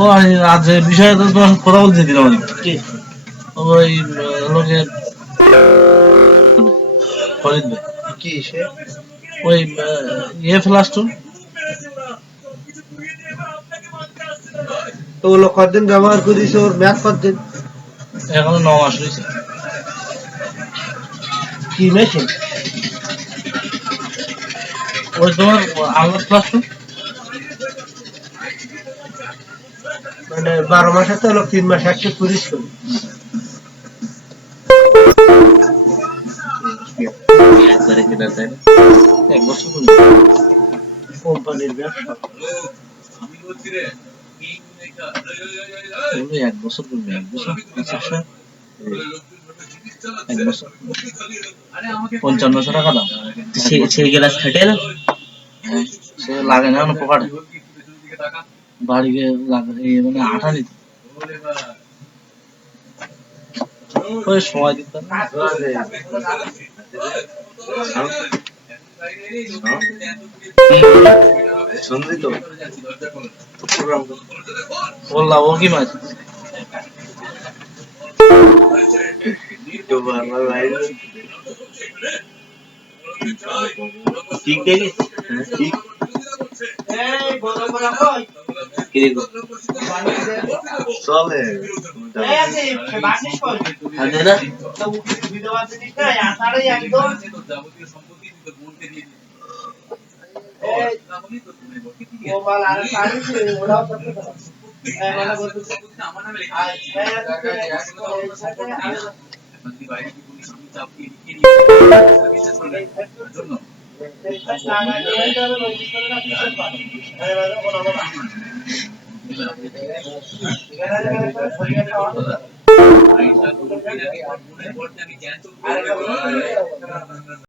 ও আজ বিষয়ে তো তোমার কথা বলতে দিলাম কি ওই লোকে ফরিদ ভাই কি সে ওই ফ্লাস টু তো ওগুলো কতদিন ব্যবহার করিস, ওর ম্যাথ কতদিন? এখনো 9 মাস হয়েছে। কি মেশিন? ওই তোমার আলবাস ফ্লাস টু মানে 12 মাসে তো হলো 3 মাস একটু করিস করি। একবারে কেনা যায় না, 1 বছর কোম্পানির ব্যবসা। করবে, 1 বছর করবে, 1 বছর চিকিৎসা, 1 বছর 5500 টাকা দাম। সেই গ্লাস খাটে না, সে লাগে না পোকাটে বাড়ি গিয়ে লাগে মানে আঠা নিতে ওই সময় দিতে না। শুনলি তো বললাম ও কি মাছ ঠিক দেখে ঠিক চলে হাতে না